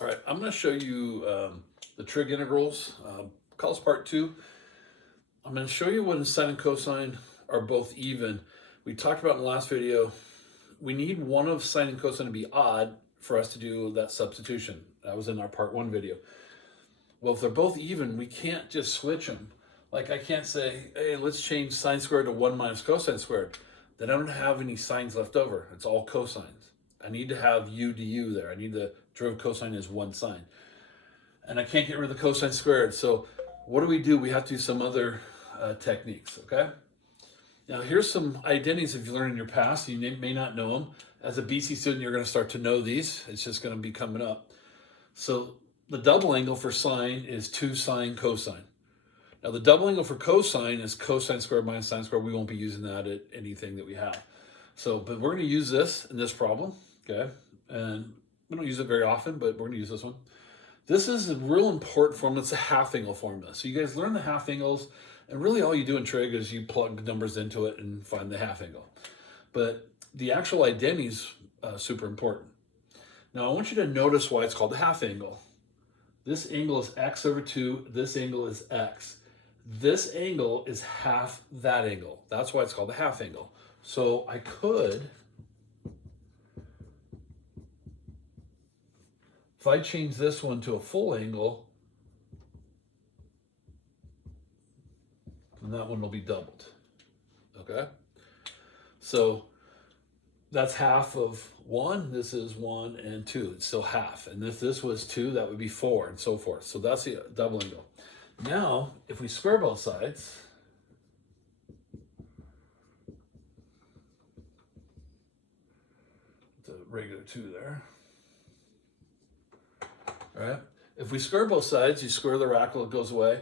All right, I'm going to show you the trig integrals. Call this part 2. I'm going to show you when sine and cosine are both even. We talked about in the last video, we need one of sine and cosine to be odd for us to do that substitution. That was in our part 1 video. Well, if they're both even, we can't just switch them. Like I can't say, hey, let's change sine squared to 1 minus cosine squared. Then I don't have any sines left over. It's all cosines. I need to have u du there. I need the derivative cosine as 1 sine. And I can't get rid of the cosine squared. So what do? We have to do some other techniques, okay? Now here's some identities if you learned in your past. You may not know them. As a BC student, you're going to start to know these. It's just going to be coming up. So the double angle for sine is 2 sine cosine. Now the double angle for cosine is cosine squared minus sine squared. We won't be using that at anything that we have. So, but we're going to use this in this problem, okay? And we don't use it very often, but we're going to use this one. This is a real important formula. It's a half angle formula. So you guys learn the half angles, and really all you do in trig is you plug the numbers into it and find the half angle. But the actual identity is super important. Now I want you to notice why it's called the half angle. This angle is x over 2. This angle is x. This angle is half that angle. That's why it's called the half angle. So I could, if I change this one to a full angle, then that one will be doubled, okay? So that's half of 1, this is 1 and 2, it's still half. And if this was 2, that would be 4 and so forth. So that's the double angle. Now, if we square both sides, it's a regular 2 there. All right. If we square both sides, you square the radical, it goes away.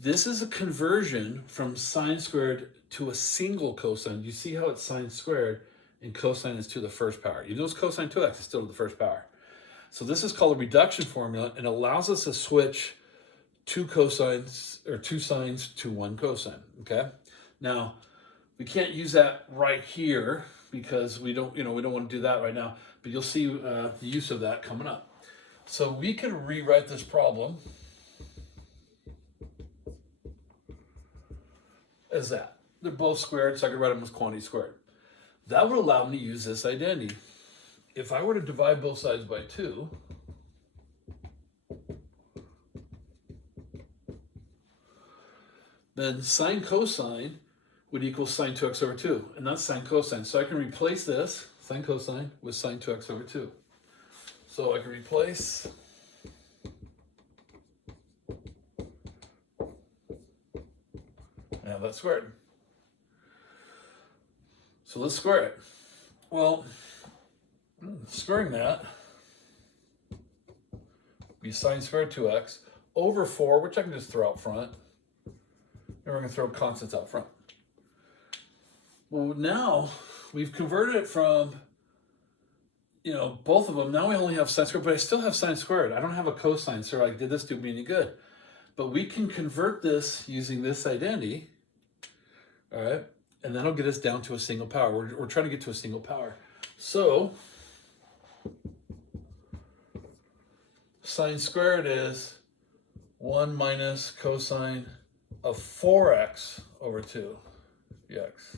This is a conversion from sine squared to a single cosine. You see how it's sine squared and cosine is to the first power. You notice cosine 2x is still to the first power. So this is called a reduction formula and allows us to switch 2 cosines or 2 sines to 1 cosine, okay? Now, we can't use that right here because we don't want to do that right now, but you'll see the use of that coming up. So we can rewrite this problem as that. They're both squared, so I can write them as quantity squared. That would allow me to use this identity. If I were to divide both sides by 2, then sine cosine would equal sine 2x over 2, and that's sine cosine. So I can replace this, sine cosine, with sine 2x over 2. So I can replace and have that squared. So let's square it. Well, squaring that be sine squared 2x over 4, which I can just throw out front. And we're going to throw constants out front. Well, now we've converted it from, both of them. Now we only have sine squared, but I still have sine squared. I don't have a cosine, so like, did this do me any good? But we can convert this using this identity, all right? And that'll get us down to a single power. We're trying to get to a single power. So sine squared is 1 minus cosine of 4x over 2 dx.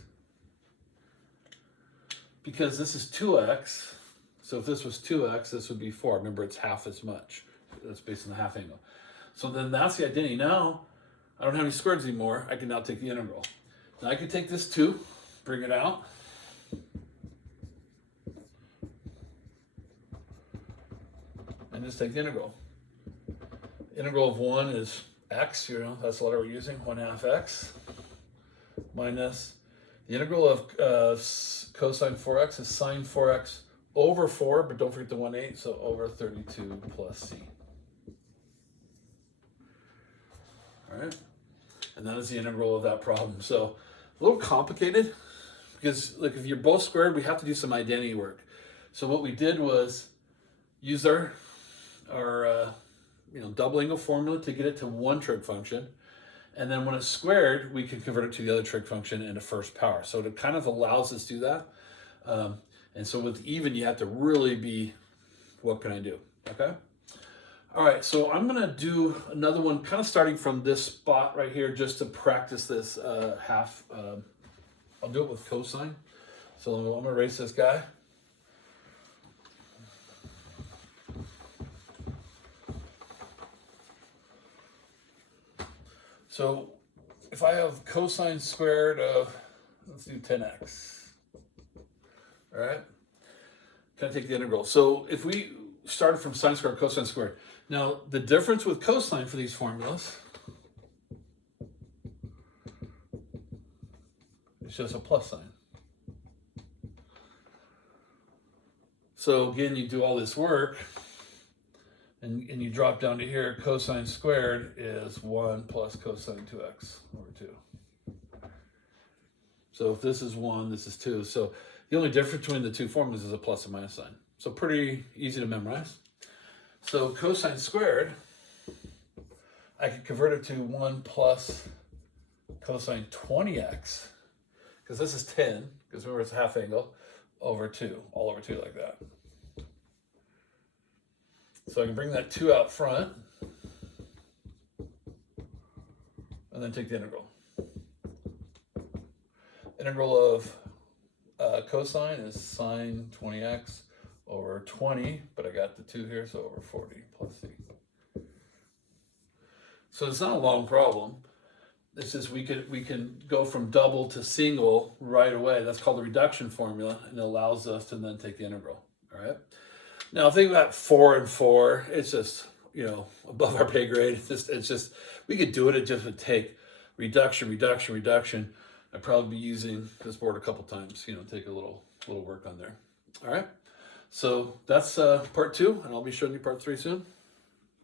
Because this is 2x, so if this was 2x, this would be 4. Remember, it's half as much. That's based on the half angle. So then that's the identity. Now, I don't have any squareds anymore. I can now take the integral. Now I can take this 2, bring it out. And just take the integral. Integral of 1 is x, that's the letter we're using, 1/2 x, minus the integral of cosine 4x is sine 4x over 4, but don't forget the 1/8, so over 32 plus c. All right, and that is the integral of that problem. So a little complicated because like if you're both squared, we have to do some identity work. So what we did was use our double angle formula to get it to 1 trig function. And then when it's squared, we can convert it to the other trig function into first power. So it kind of allows us to do that. And so with even, you have to really be, what can I do? Okay? All right, so I'm gonna do another one, kind of starting from this spot right here, just to practice this half. I'll do it with cosine. So I'm gonna erase this guy. So if I have cosine squared of, let's do 10x, all right? Can I take the integral? So if we started from sine squared, cosine squared. Now, the difference with cosine for these formulas is just a plus sign. So again, you do all this work, and you drop down to here, cosine squared is 1 plus cosine 2x over 2. So if this is 1, this is 2. So the only difference between the two formulas is a plus and minus sign. So pretty easy to memorize. So cosine squared, I could convert it to 1 plus cosine 20x, because this is 10, because remember it's a half angle, over 2, all over 2 like that. So I can bring that 2 out front, and then take the integral. Integral of cosine is sine 20x over 20, but I got the 2 here, so over 40 plus c. So it's not a long problem. It's just we can go from double to single right away. That's called the reduction formula, and it allows us to then take the integral. All right. Now, think about 4 and 4. It's just, above our pay grade. It's just we could do it. It just would take reduction, reduction, reduction. I'd probably be using this board a couple times. Take a little work on there. All right. So that's part 2, and I'll be showing you part 3 soon.